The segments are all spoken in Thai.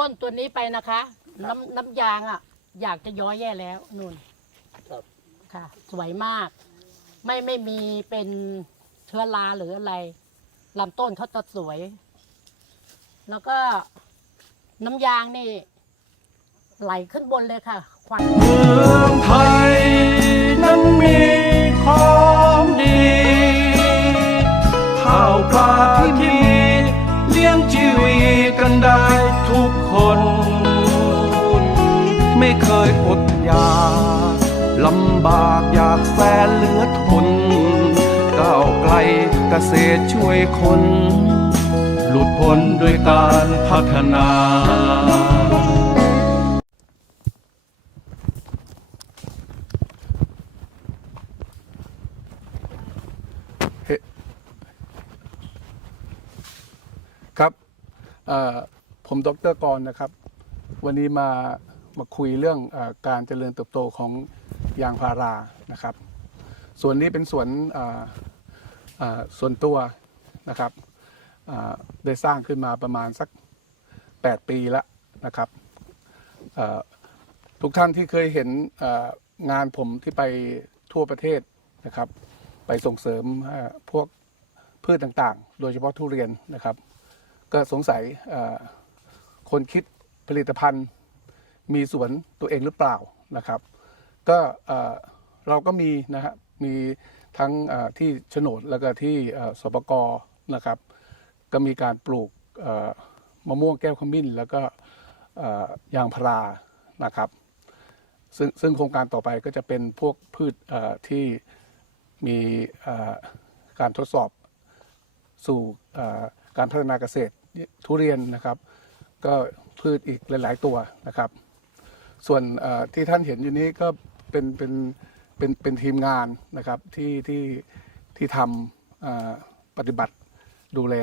พ่นตัวนี้ไปนะคะ น้ำน้ำยางอะ อยากจะย้อยแย่แล้วนุ่นครับ ค่ะ สวยมาก ไม่ไม่มีเป็นเชื้อราหรืออะไรลำต้นเขาจะสวย แล้วก็น้ำยางนี่ ไหลขึ้นบนเลยค่ะ ควันเมืองไทยนั้นมีของดีข้าวปลาที่ ยาลำบากอยากแสนเหลือทนก้าวไกลเกษตรช่วยคน หลุดพ้นด้วยการพัฒนา ครับเอ่อผมดรกรนะครับ วันนี้มา มาคุยเรื่องอการเจริญเติบโตของยางพารานะครับ ส่วนนี้เป็นสวนส่วนตัวนะครับได้สร้างขึ้นมาประมาณสัก 8 ปีแล้วนะครับทุกท่านที่เคยเห็นงานผมที่ไปทั่วประเทศนะครับ ไปส่งเสริมพวกพืชต่างๆ โดยเฉพาะทุเรียนนะครับ ก็สงสัยคนคิดผลิตภัณฑ์ มีสวนตัวเองหรือเปล่านะครับ ก็เราก็มีนะฮะมีทั้งที่โฉนดแล้วก็ที่สปกนะครับ ก็มีการปลูกมะม่วงแก้วขมิ้น แล้วก็ยางพารานะครับ ซึ่งซึ่งโครงการต่อไปก็จะเป็นพวกพืชที่มีการทดสอบสู่การพัฒนาเกษตรทุเรียนนะครับ ก็พืชอีกหลาย ๆ ตัวนะครับ ส่วนที่ท่านเห็นอยู่นี้ก็เป็นเป็นเป็นเป็นทีมงานนะครับที่ที่ที่ทำปฏิบัติดูแล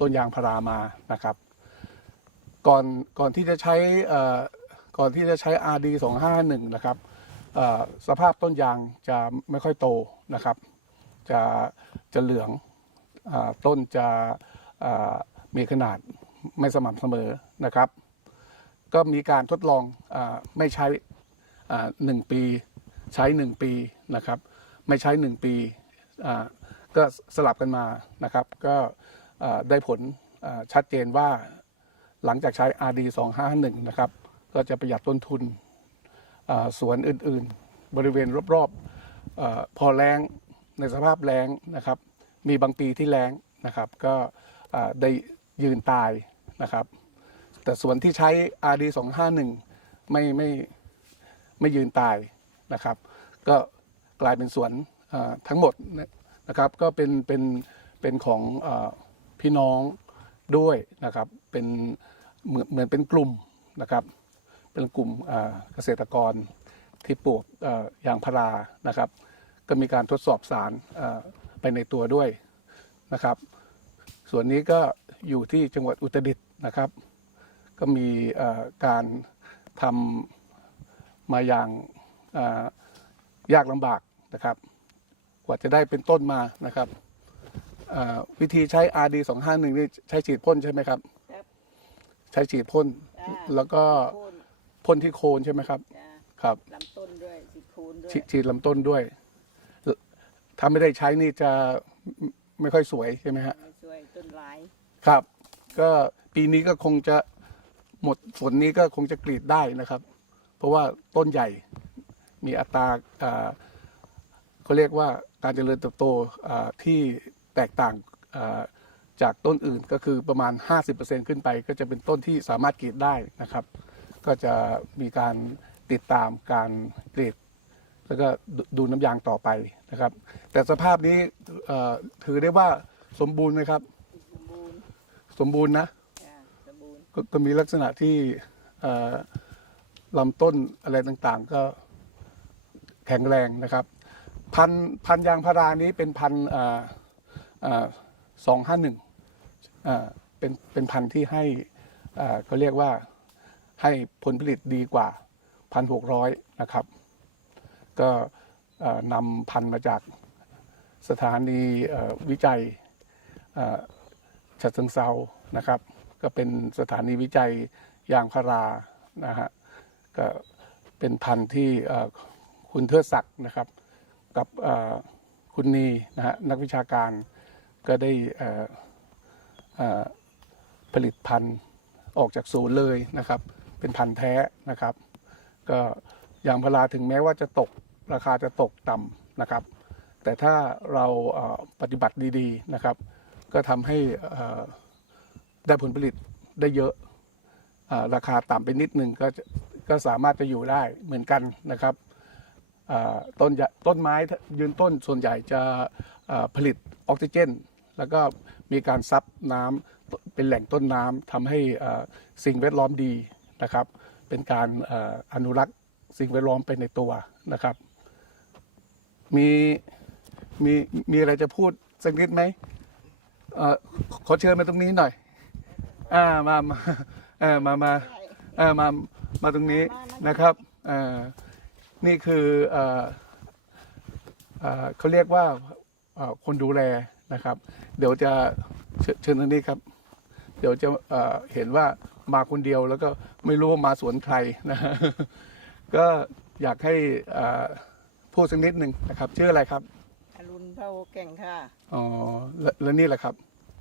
ต้นยางพารามานะครับ ก่อนก่อนที่จะใช้ก่อนที่จะใช้ RD 251นะครับสภาพต้นยางจะไม่ค่อยโตนะครับ จะจะเหลืองอต้นจะมีขนาดไม่สม่ำเสมอนะครับ ก็มีการทดลองอไม่ใช้อ่หนึ่งปี ใช้หนึ่งปีนะครับ ไม่ใช้หนึ่งปีก็สลับกันมานะครับ ก็ได้ผลชัดเจนว่าหลังจากใช้ RD 251นะครับ ก็จะประหยัดต้นทุนสวนอื่นๆ บริเวณรอบๆพอแรงในสภาพแรงนะครับ มีบางปีที่แรงนะครับ ก็ได้ยืนตายนะครับ แต่ส่วนที่ใช้ RD 251ไม่ไม่ไม่ยืนตายนะครับ ก็กลายเป็นสวนทั้งหมดนะครับ ก็เป็นเป็นเป็นของอพี่น้องด้วยนะครับ เป็นเหมือนเหมือนเป็นกลุ่มนะครับ เป็นกลุ่มเกษตรกรที่ปลูกยางพารานะครับ ก็มีการทดสอบสารไปในตัวด้วยนะครับ ส่วนนี้ก็อยู่ที่จังหวัดอุตรดิตถ์นะครับ ก็มีเอ่อการทำมาอย่างอ่ายากลำบากนะครับ กว่าจะได้เป็นต้นมานะครับอ่าวิธีใช้ RD 251นี่ใช้ฉีดพ่นใช่ไหมครับครับใช้ฉีดพ่นจ้าแล้วก็โค่นพ่นที่โคนใช่ไหมครับจ้าครับลำต้นด้วยสิคูณด้วยฉฉีดลำต้นด้วย ถ้าไม่ได้ใช้นี่จะไม่ไม่ค่อยสวยใช่ไหมฮะไม่ช่วยต้นหลายครับ ก็ปีนี้ก็คงจะ หมดฝนนี้ก็คงจะกรีดได้นะครับ เพราะว่าต้นใหญ่มีอัตราเขาเรียกว่าการเจริญเติบโตที่แตกต่างจากต้นอื่นก็คือประมาณ 50%ขึ้นไป ก็จะเป็นต้นที่สามารถกรีดได้นะครับ ก็จะมีการติดตามการกรีดแล้วก็ดูน้ำยางต่อไปนะครับ แต่สภาพนี้ถือได้ว่าสมบูรณ์ไหมครับ สมบูรณ์นะ จ้าสมบูรณ์กก็มีลักษณะที่ลำต้นอะไรต่างๆ ก็แข็งแรงนะครับ พันธุ์พันธุ์ยางพารานี้เป็นพันสองห้าหนึ่งเป็นเป็นพันธุ์ที่ให้อ่าก็เรียกว่าให้ผลผลิตดีกว่าพันหกร้อยนะครับ ก็นำพันธุ์มาจากสถานีวิจัยเอ่อฉะเชิงเซานะครับ ก็เป็นสถานีวิจัยยางพารานะฮะก็เป็นพันธุ์ที่คุณเทิดศักดิ์นะครับ กับคุณนีนะฮะนักวิชาการก็ได้ผลิตพันธุ์ออกจากศูนย์เลยนะครับ เป็นพันธุ์แท้นะครับ ก็ยางพาราถึงแม้ว่าจะตกราคาจะตกต่ำนะครับ แต่ถ้าเราปฏิบัติดีๆนะครับ ก็ทำให้อ่อ ได้ผลผลิตได้เยอะราคาต่ำไปนิดหนึ่งก็จะก็สามารถจะอยู่ได้เหมือนกันนะครับต้นต้นไม้ยืนต้นส่วนใหญ่จะผลิตออกซิเจน แล้วก็มีการซับน้ำเป็นแหล่งต้นน้ำทำให้สิ่งแวดล้อมดีนะครับ เป็นการออนุรักษ์สิ่งแวดล้อมไปในตัวนะครับ มีมีมีอะไรจะพูดสักนิดไหมอขอเชิญมาตรงนี้หน่อย อ่ามามาเออมามาเออมามาตรงนี้นะครับเอ่อนี่คือเอ่อเอ่อเขาเรียกว่าเอ่อคนดูแลนะครับ เดี๋ยวจะเชิญเชิญทางนี้ครับ เดี๋ยวจะเอ่อเห็นว่ามาคนเดียวแล้วก็ไม่รู้ว่ามาสวนใครนะก็อยากให้เอ่อพูดสักนิดหนึ่งนะครับชื่ออะไรครับ อรุณเผ่าเก่งค่ะ อ๋อแล้วแล้วนี่แหละครับ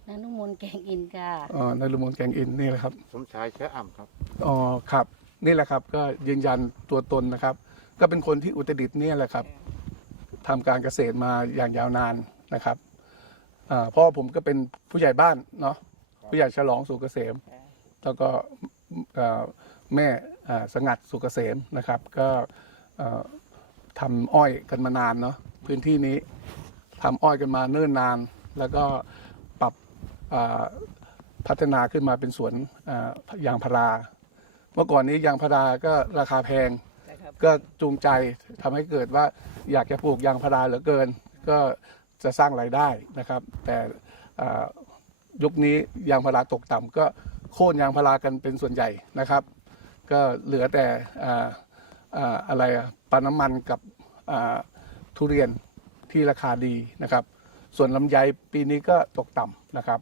นันุมนต์แกงอินค่ะอ๋อนรุมนแกงอินนี่แหละครับ สมชายเชื้ออ่ำครับ อ๋อครับนี่แหละครับก็ยืนยันตัวตนนะครับ ก็เป็นคนที่อุตรดิตถ์เนี่ยแหละครับทำการเกษตรมาอย่างยาวนานนะครับอ่าพ่อผมก็เป็นผู้ใหญ่บ้านเนาะผู้ใหญ่ฉลองสุกเกษม แล้วก็เอ่อแม่อ่าสงัดสุกเกษมนะครับ ก็เอ่อทำอ้อยกันมานานเนาะพื้นที่นี้ทำอ้อยกันมาเนิ่นนาน แล้วก็ปรับอ่า พัฒนาขึ้นมาเป็นสวนอ่ายางพารา เมื่อก่อนนี้ยางพาราก็ราคาแพงนะครับก็จูงใจทำให้เกิดว่าอยากจะปลูกยางพาราเหลือเกิน ก็จะสร้างรายได้นะครับ แต่อ่ายุคนี้ยางพาราตกต่ำก็โค่นยางพารากันเป็นส่วนใหญ่นะครับ ก็เหลือแต่อ่าอ่าอะไรอะปลาน้ำมันกับอ่าทุเรียนที่ราคาดีนะครับ ส่วนลำไยปีนี้ก็ตกต่ำนะครับ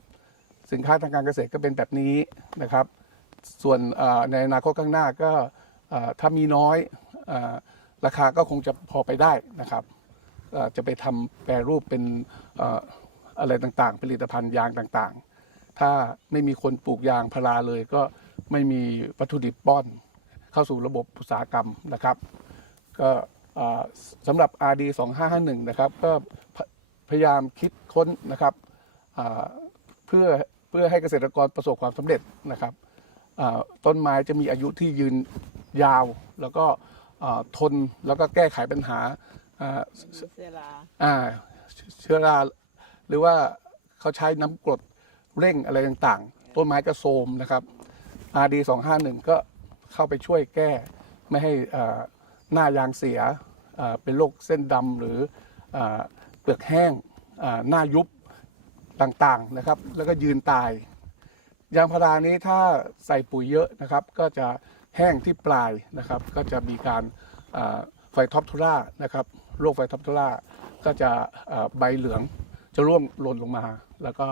สินค้าทางการเกษตรก็เป็นแบบนี้นะครับ ส่วนในอนาคตข้างหน้าก็ถ้ามีน้อยอราคาก็คงจะพอไปได้นะครับจะไปทำแปรรูปเป็นออะไรต่างๆ ผลิตภัณฑ์ยางต่างๆ ถ้าไม่มีคนปลูกยางพาราเลยก็ไม่มีวัตถุดิบป้อนเข้าสู่ระบบอุตสาหกรรมนะครับ ก็สำหรับ RD 2551 นะครับ ก็พยายามคิดค้นนะครับเพื่อ เพื่อให้เกษตรกรประสบความสำเร็จนะครับอ่าต้นไม้จะมีอายุที่ยืนยาว แล้วก็อ่าทนแล้วก็แก้ไขปัญหาอ่าเสื้อลาอ่าเชื้อราหรือว่าเขาใช้น้ำกรดเร่งอะไรต่างๆ ต้นไม้ก็โทรมนะครับ RD 251 ก็เข้าไปช่วยแก้ ไม่ให้อ่าหน้ายางเสียอ่าเป็นโรคเส้นดำหรืออาเปลือกแห้งอ่าหน้ายุบ ต่างๆนะครับ แล้วก็ยืนตาย ยางพารานี้ถ้าใส่ปุ๋ยเยอะนะครับ ก็จะแห้งที่ปลายนะครับ ก็จะมีการไฟท็อปทูล่านะครับโรคไฟท็อปทูล่าก็จะใบเหลืองจะร่วงหล่นลงมา แล้วก็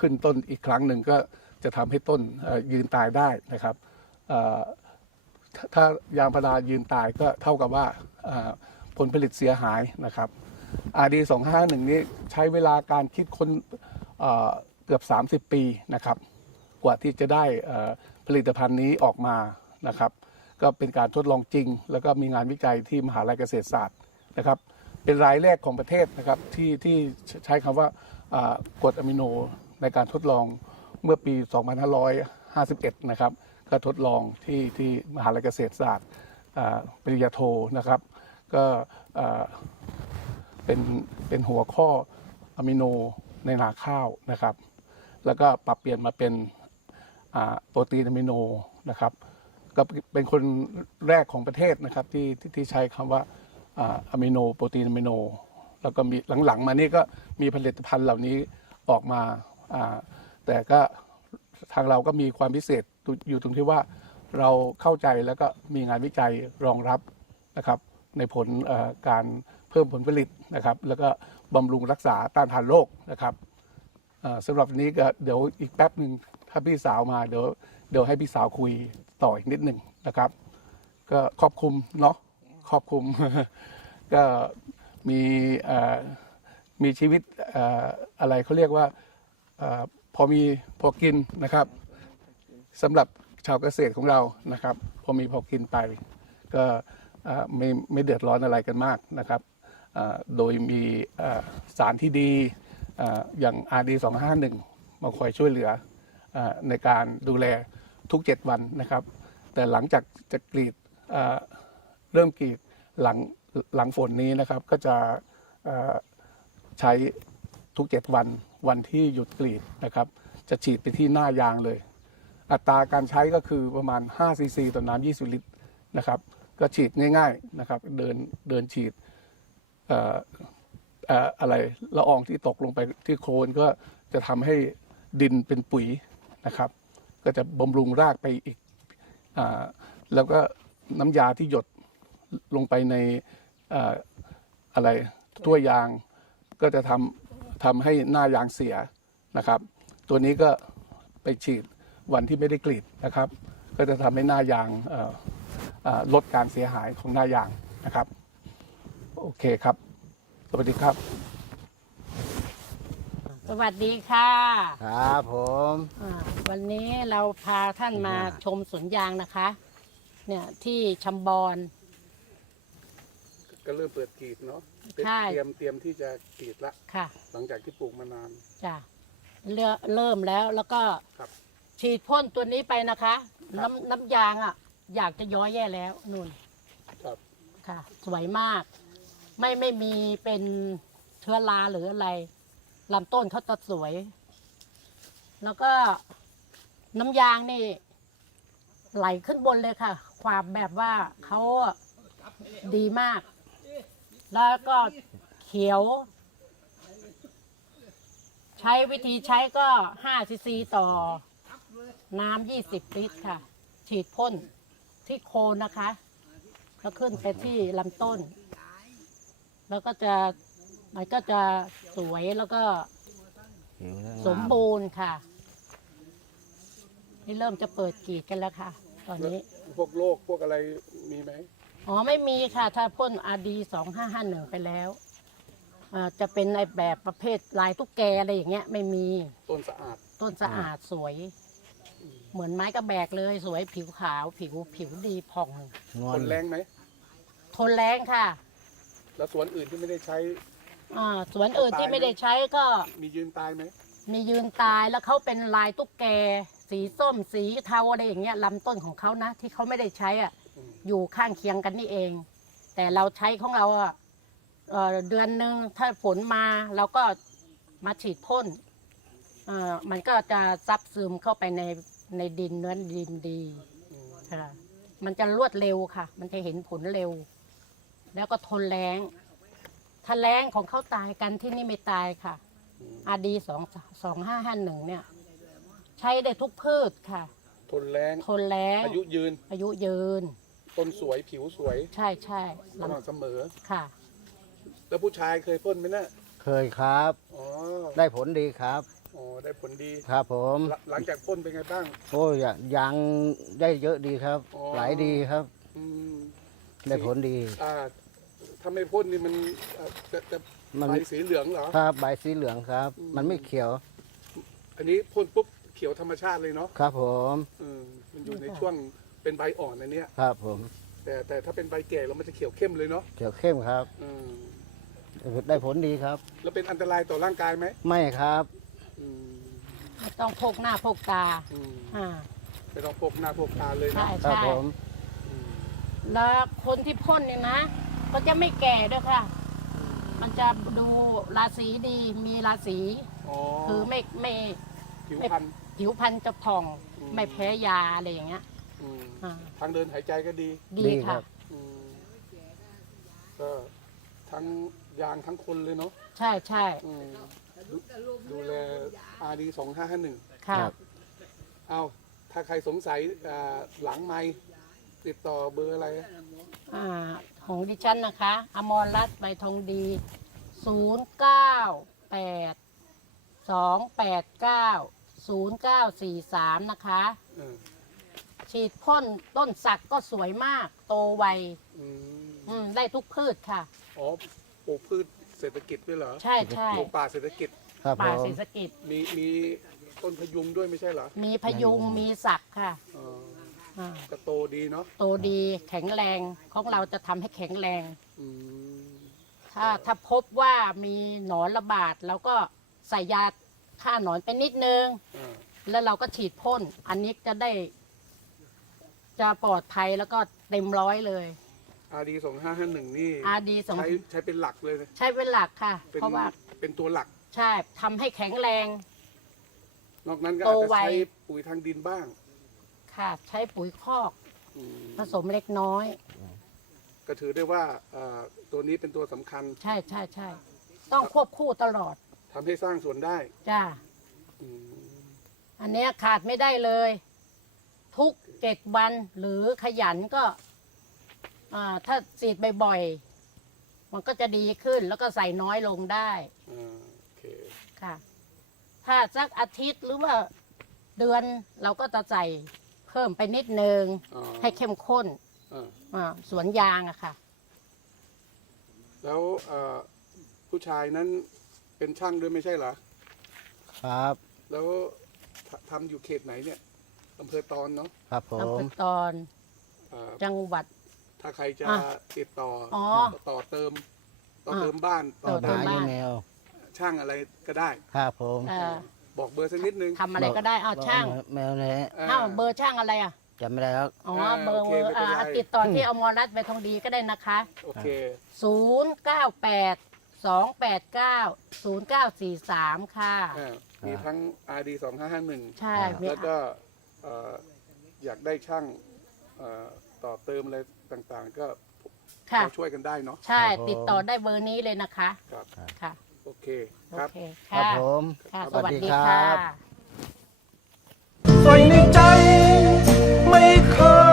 ขึ้นต้นอีกครั้งหนึ่งก็จะทำให้ต้นยืนตายได้นะครับถ้ายางพารายืนตายก็เท่ากับว่าอ่าผลผลิตเสียหายนะครับ RD 251นี้ใช้เวลาการคิดค้น เอ่อเกือบ 30 ปีนะครับ กว่าที่จะได้ผลิตภัณฑ์นี้ออกมานะครับ ก็เป็นการทดลองจริง แล้วก็มีงานวิจัยที่มหาลัยเกษตรศาสตร์นะครับ เป็นรายแรกของประเทศนะครับที่ที่ใช้คำว่าอ่ากรดอะมิโนในการทดลองเมื่อปี 2551 นะครับ ก็ทดลองที่ที่มหาลัยเกษตรศาสตร์ปริญญาโทนะครับ ก็เป็นเป็นหัวข้ออะมิโน ในนาข้าวนะครับ แล้วก็ปรับเปลี่ยนมาเป็นโปรตีนอะมิโนนะครับ ก็เป็นคนแรกของประเทศนะครับที่ที่ใช้คำว่าอ่าอะมิโนโปรตีนอะมิโน แล้วก็มีหลังๆ มานี่ก็มีผลิตภัณฑ์เหล่านี้ออกมาแต่ก็ทางเราก็มีความพิเศษอยู่ตรงที่ว่าเราเข้าใจแล้วก็มีงานวิจัยรองรับนะครับ ในผลการเพิ่มผลผลิตนะครับ แล้วก็ บำรุงรักษาต้านทานโรคนะครับสำหรับนี้ก็เดี๋ยวอีกแป๊บหนึ่งถ้าพี่สาวมาเดี๋ยวเดี๋ยวให้พี่สาวคุยต่ออีกนิดหนึ่งนะครับ ก็ครอบคลุมเนาะครอบคลุมก็มีมีชีวิตอะไรเขาเรียกว่าอพอมีพอกินนะครับสำหรับชาวเกษตรของเรานะครับ พอมีพอกินไป ก็ไม่ไม่เดือดร้อนอะไรกันมากนะครับ โดยมีสารที่ดีอ่ออย่าง RD 251 มาคอยช่วยเหลือในการดูแลทุก 7 วันนะครับ แต่หลังจากจะกรีดเริ่มกรีดหลังหลังฝนนี้นะครับก็จะใช้ทุก 7 วันวันที่หยุดกรีดนะครับ จะฉีดไปที่หน้ายางเลย อัตราการใช้ก็คือประมาณ5ซีซีต่อน้ำ20 ลิตรนะครับ ก็ฉีดง่ายๆนะครับ เดินเดินฉีด อะไรละอองที่ตกลงไปที่โคลนก็จะทำให้ดินเป็นปุ๋ยนะครับ ก็จะบำรุงรากไปอีกอแล้วก็น้ำยาที่หยดลงไปในเอ่อะไรตัวยางก็จะทำทำให้หน้ายางเสียนะครับ ตัวนี้ก็ไปฉีดวันที่ไม่ได้กรีดนะครับ ก็จะทำให้หน้ายางลดการเสียหายของหน้ายางนะครับ โอเคครับ สวัสดีครับ สวัสดีค่ะครับผมอ่าวันนี้เราพาท่านมาชมสวนยางนะคะ เนี่ยที่ชำบอน ก็เริ่มเปิดกรีดเนาะใช่เตรียมเตรียมที่จะกรีดละ ค่ะ หลังจากที่ปลูกมานาน จ้ะเริ่มเริ่มแล้วแล้วก็ครับฉีดพ่นตัวนี้ไปนะคะ ครับ น้ำน้ำยางอะ อยากจะย้อยแย่แล้วนู่นครับ ค่ะ สวยมาก ไม่ไม่มีเป็นเชื้อราหรืออะไรลำต้นเขาจะสวย แล้วก็น้ำยางนี่ ไหลขึ้นบนเลยค่ะ ความแบบว่าเขาดีมาก แล้วก็เขียว ใช้วิธีใช้ก็5ซีซีต่อ น้ำ20 ลิตรค่ะ ฉีดพ่นที่โคนนะคะ แล้วขึ้นไปที่ลำต้น แล้วก็จะมันก็จะสวยแล้วก็สมบูรณ์ค่ะ นี่เริ่มจะเปิดกรีดกันแล้วค่ะ ตอนนี้ พวกโรคพวกอะไรมีไหมอ๋อไม่มีค่ะ ถ้าพ่นอาดีสองห้าห้าหนึ่งไปแล้วอ่าจะเป็นในแบบประเภทลายตุ๊กแกอะไรอย่างเงี้ย ไม่มีต้นสะอาดต้นสะอาดสวย เหมือนไม้กระแบกเลย สวยผิวขาว ผิวผิวดีผ่องงอคนนแรงไหมทนแรงค่ะ แล้วสวนอื่นที่ไม่ได้ใช้อ่าสวนอื่นที่ไม่ได้ใช้ก็มียืนตายไหมมียืนตายแล้วเขาเป็นลายตุ๊กแก สีส้มสีเทาอะไรอย่างเงี้ยลำต้นของเขานะ ที่เขาไม่ได้ใช้อะอืมอยู่ข้างเคียงกันนี่เอง แต่เราใช้ของเราอะเอ่อเดือนหนึ่งถ้าฝนมาเราก็มาฉีดพ่นเอ่อมันก็จะซับซึมเข้าไปในในดินเนื้อดินดีอืมค่ะมันจะรวดเร็วค่ะ มันจะเห็นผลเร็ว แล้วก็ทนแรงถ้าแรงของเขาตายกันที่นี่ไม่ตายค่ะอืมอาดีสองสองห้าห้าหนึ่งเนี่ย ใช้ได้ทุกพืชค่ะ ทนแรงทนแรงอายุยืน อายุยืน ต้นสวยผิวสวย ใช่ใช่สม่ำเสมอค่ะ แล้วผู้ชายเคยพ่นไหมนะเคยครับอ๋อได้ผลดีครับอ๋อได้ผลดีครับผมหลังหลังจากพ่นเป็นไงบ้าง โอ้ยยังได้เยอะดีครับอ๋อหลายดีครับอืมได้ผลดีอ่า ถ้าไม่พ่นนี่มันเอ่อจะจะมันใบสีเหลืองเหรอ ครับใบสีเหลืองครับ อืม มันไม่เขียวอันนี้พ่นปุ๊บเขียวธรรมชาติเลยเนาะครับผมอืมมันอยู่ในช่วงเป็นใบอ่อนอันเนี้ย ครับผมแต่แต่ถ้าเป็นใบแก่แล้วมันจะเขียวเข้มเลยเนาะเขียวเข้มครับอืมได้ผลดีครับ แล้วเป็นอันตรายต่อร่างกายไหมไม่ครับ อืมไม่ต้องพกหน้าพกตาอืมอ่าไม่ต้องพกหน้าพกตาเลยนะใช่ครับใช่ผม อืมแล้วคนที่พ่นเนี่ยนะ ก็จะไม่แก่ด้วยค่ะ มันจะดูราศีดีมีราศีอ๋อคือไม่ไม่ผิวพรรณผิวพรรณจะผ่องอืมไม่แพ้ยาอะไรอย่างเงี้ยอืมอ่าทางเดินหายใจก็ดีดีค่ะอืมก็ทั้งยางทั้งคนเลยเนาะใช่ใช่อืมดูดูแลอาดีสองห้าห้าหนึ่ง ค่ะ ครับ เอาถ้าใครสงสัยอ่าหลังไม่ติดต่อเบอร์อะไรอ่า ของดิฉันนะคะ อมรรัตน์ใบทองดี 0 9 8 2 8 9 0 9 4 3 นะคะเออฉีดพ่นต้นสักก็สวยมาก โตไวอืมอืมได้ทุกพืชค่ะ อ๋อปลูกพืชเศรษฐกิจด้วยเหรอใช่ใช่ปลูกป่าเศรษฐกิจครับผป่าม เศรษฐกิจ มีมีต้นพยุงด้วยไม่ใช่เหรอมีพยุงมีสักค่ะ อ๋อ อ่าก็โตดีเนาะโตดีแข็งแรงของเราจะทำให้แข็งแรง อืมถ้าถ้าพบว่ามีหนอนระบาดเราก็ใส่ยาฆ่าหนอนไปนิดนึง อ่าแล้วเราก็ฉีดพ่น อันนี้จะได้ จะปลอดภัยแล้วก็เต็มร้อยเลยอาดีสองห้าห้าหนึ่งนี่อาดีสองใช้ใช้เป็นหลักเลยนะใช้เป็นหลักค่ะ เป็นเพราะว่าเป็นตัวหลัก ใช่ทำให้แข็งแรง นอกนั้นก็โตอาจจะไว ใช้ปุ๋ยทางดินบ้าง ค่ะ ใช้ปุ๋ยคอกอืมผสมเล็กน้อย ก็ถือได้ว่าเอ่อตัวนี้เป็นตัวสำคัญใช่ใช่ใช่ต้องควบคู่ตลอดทำให้สร้างสวนได้จ้า อืมอันเนี้ยขาดไม่ได้เลย ทุกเจ็ดวันหรือขยันก็อ่าถ้าฉีดบ่อยๆมันก็จะดีขึ้นแล้วก็ใส่น้อยลงได้อ่าโอเคค่ะ ถ้าสักอาทิตย์หรือว่าเดือนเราก็จะใส่เพิ่มไปนิดนึงอ่าให้เข้มข้นอ่าอ่าสวนยางอะค่ะ แล้วเอ่อผู้ชายนั้นเป็นช่างด้วยไม่ใช่เหรอ ครับแล้วททำอยู่เขตไหนเนี่ยอำเภอตอนเนาะครับผอำเภม อตอนเอ่อจังหวัด ถ้าใครจะอะติดต่อออต่อเติม ต่ออะเติมบ้านต่อต่อเติเติหามบ้อีเมลช่างอะไรก็ได้ ครับผม เอ่อ บอกเบอร์สักนิดนึง ทำอะไรก็ได้อ้าวช่างแมวเนี่ยาอ้าวเบอร์ช่างอะไรอะจำไม่ได้แล้วอ๋ออ่าเบอร์โอเคไม่เป็นไร อ่าติดต่อที่อมรรัตน์ไปทองดีก็ได้นะคะ โอเคศูนย์เก้าแปดสองแปดเก้าศูนย์เก้าสี่สามค่ะ อ่ามีทั้ง RD 2551ใช่มีแล้วก็เอ่ออยากได้ช่างเอ่อต่อเติมอะไรต่างๆ ก็ค่ะ เราช่วยกันได้เนาะใช่ครับผม ติดต่อได้เบอร์นี้เลยนะคะครับ ค่ะ โอเคครับผมสวัสดีครับใส่ในใจไม่เคย